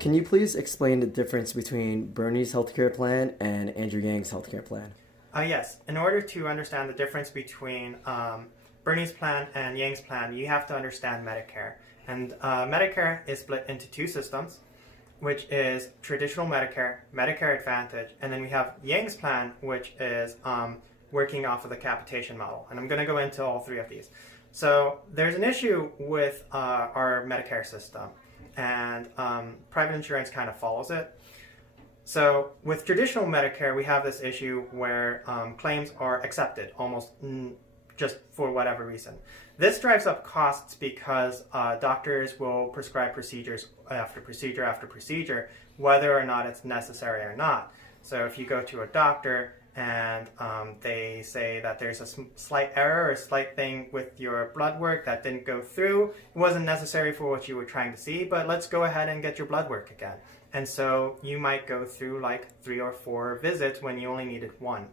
Can you please explain the difference between Bernie's healthcare plan and Andrew Yang's healthcare plan? Yes. In order to understand the difference between Bernie's plan and Yang's plan, you have to understand Medicare. And Medicare is split into two systems, which is traditional Medicare, Medicare Advantage, and then we have Yang's plan, which is working off of the capitation model. And I'm going to go into all three of these. So there's an issue with our Medicare system, and private insurance kind of follows it. So with traditional Medicare, we have this issue where claims are accepted almost just for whatever reason. This drives up costs because doctors will prescribe procedures after procedure after procedure, whether or not it's necessary or not. So if you go to a doctor and they say that there's a slight error or a slight thing with your blood work that didn't go through, it wasn't necessary for what you were trying to see, but let's go ahead and get your blood work again. And so you might go through like 3 or 4 visits when you only needed 1.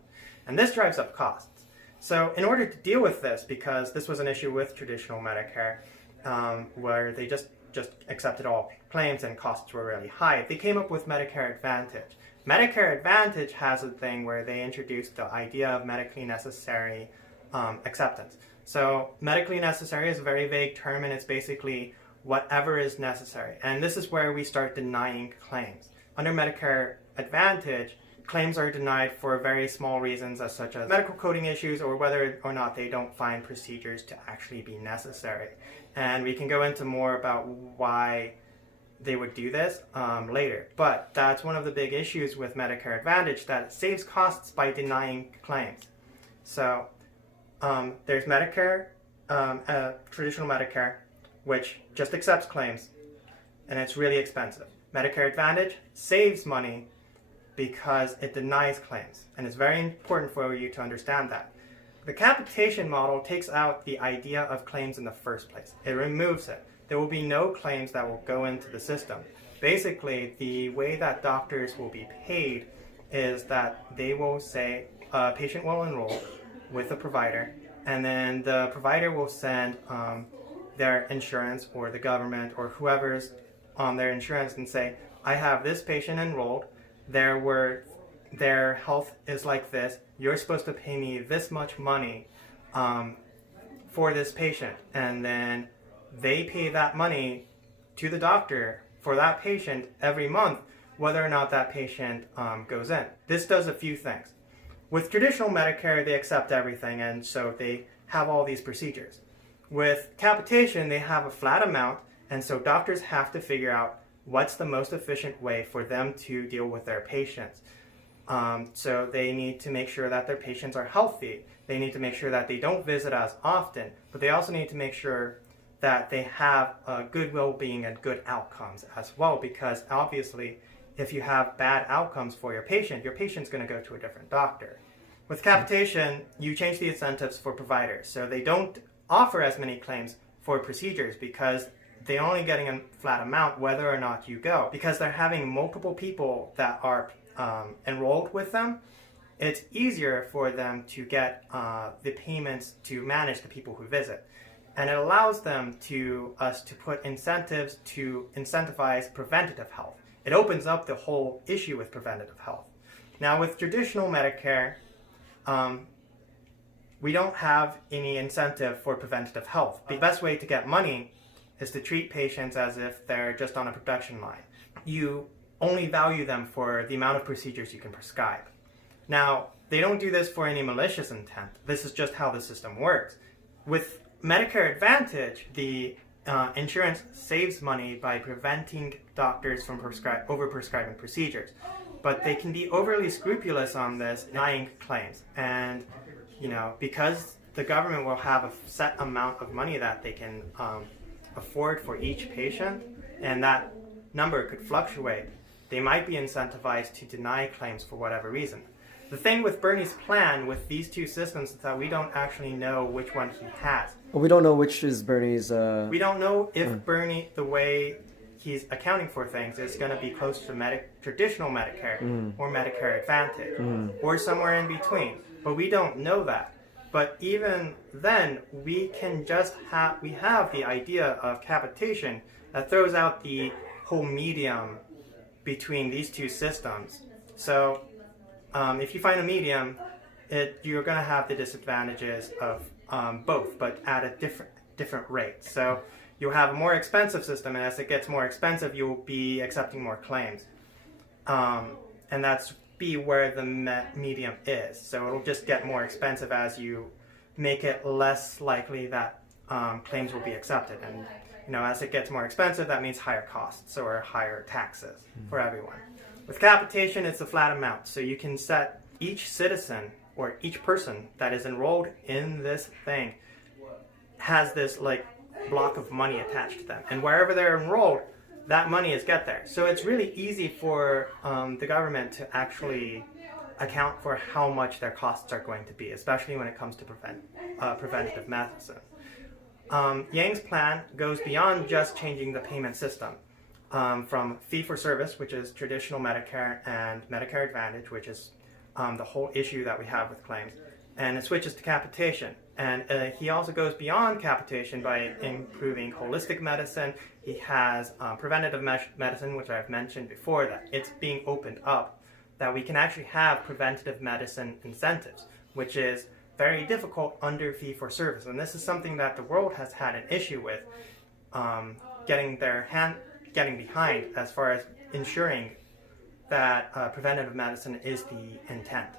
And this drives up costs. So in order to deal with this, because this was an issue with traditional Medicare, where they just accepted all claims and costs were really high, they came up with Medicare Advantage. Medicare Advantage has a thing where they introduced the idea of medically necessary acceptance. So medically necessary is a very vague term, and it's basically whatever is necessary. And this is where we start denying claims. Under Medicare Advantage, claims are denied for very small reasons, such as medical coding issues or whether or not they don't find procedures to actually be necessary. And we can go into more about why they would do this later. But that's one of the big issues with Medicare Advantage, that it saves costs by denying claims. So there's Medicare, traditional Medicare, which just accepts claims, and it's really expensive. Medicare Advantage saves money because it denies claims, and it's very important for you to understand that. The capitation model takes out the idea of claims in the first place. It removes it. There will be no claims that will go into the system. Basically, the way that doctors will be paid is that they will say a patient will enroll with a provider, and then the provider will send their insurance or the government or whoever's on their insurance and say, I have this patient enrolled, their health is like this, you're supposed to pay me this much money for this patient. And then they pay that money to the doctor for that patient every month, whether or not that patient goes in. This does a few things. With traditional Medicare, they accept everything, and so they have all these procedures. With capitation, they have a flat amount, and so doctors have to figure out what's the most efficient way for them to deal with their patients. So they need to make sure that their patients are healthy. They need to make sure that they don't visit as often, but they also need to make sure that they have good well-being and good outcomes as well, because obviously if you have bad outcomes for your patient's going to go to a different doctor. With capitation, you change the incentives for providers, so they don't offer as many claims for procedures because they're only getting a flat amount whether or not you go. Because they're having multiple people that are enrolled with them, it's easier for them to get the payments to manage the people who visit. And it allows them to put incentives to incentivize preventative health. It opens up the whole issue with preventative health. Now with traditional Medicare, we don't have any incentive for preventative health. The best way to get money is to treat patients as if they're just on a production line. You only value them for the amount of procedures you can prescribe. Now, they don't do this for any malicious intent. This is just how the system works. With Medicare Advantage, the insurance saves money by preventing doctors from overprescribing procedures. But they can be overly scrupulous on this, denying claims. And because the government will have a set amount of money that they can afford for each patient, and that number could fluctuate, they might be incentivized to deny claims for whatever reason. The thing with Bernie's plan with these two systems is that we don't actually know which one he has. Well, we don't know which is Bernie's... We don't know if Bernie, the way he's accounting for things, is going to be close to traditional Medicare or Medicare Advantage or somewhere in between. But we don't know that. But even then, we have the idea of capitation that throws out the whole medium between these two systems. So if you find a medium, you're going to have the disadvantages of both, but at a different rate. So you'll have a more expensive system, and as it gets more expensive, you'll be accepting more claims. And that's where the medium is. So it'll just get more expensive as you make it less likely that claims will be accepted. And as it gets more expensive, that means higher costs or higher taxes for everyone. With capitation, it's a flat amount. So you can set each citizen or each person that is enrolled in this thing has this block of money attached to them. And wherever they're enrolled, that money is get there. So it's really easy for the government to actually account for how much their costs are going to be, especially when it comes to preventative medicine. Yang's plan goes beyond just changing the payment system from fee-for-service, which is traditional Medicare, and Medicare Advantage, which is the whole issue that we have with claims, and it switches to capitation. And he also goes beyond capitation by improving holistic medicine. He has preventative medicine, which I've mentioned before, that it's being opened up, that we can actually have preventative medicine incentives, which is very difficult under fee-for-service. And this is something that the world has had an issue with, getting behind as far as ensuring that preventative medicine is the intent.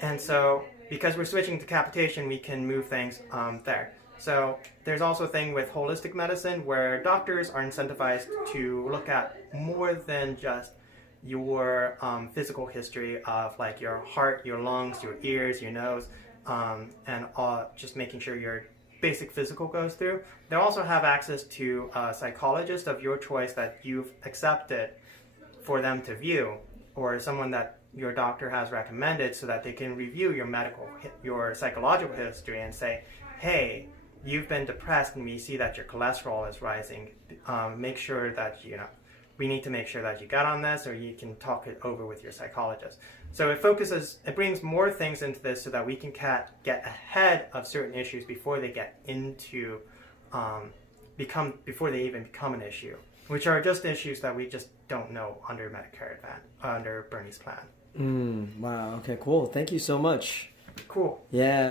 And so, because we're switching to capitation, we can move things there. So there's also a thing with holistic medicine where doctors are incentivized to look at more than just your physical history of your heart, your lungs, your ears, your nose, and just making sure your basic physical goes through. They also have access to a psychologist of your choice that you've accepted for them to view, or someone that your doctor has recommended, so that they can review your psychological history and say, hey, you've been depressed and we see that your cholesterol is rising. Make sure that, we need to make sure that you got on this, or you can talk it over with your psychologist. So it brings more things into this so that we can get ahead of certain issues before they get into, before they even become an issue, which are just issues that we just don't know under Medicare Advantage, under Bernie's plan. Wow. Okay, cool. Thank you so much. Cool. Yeah.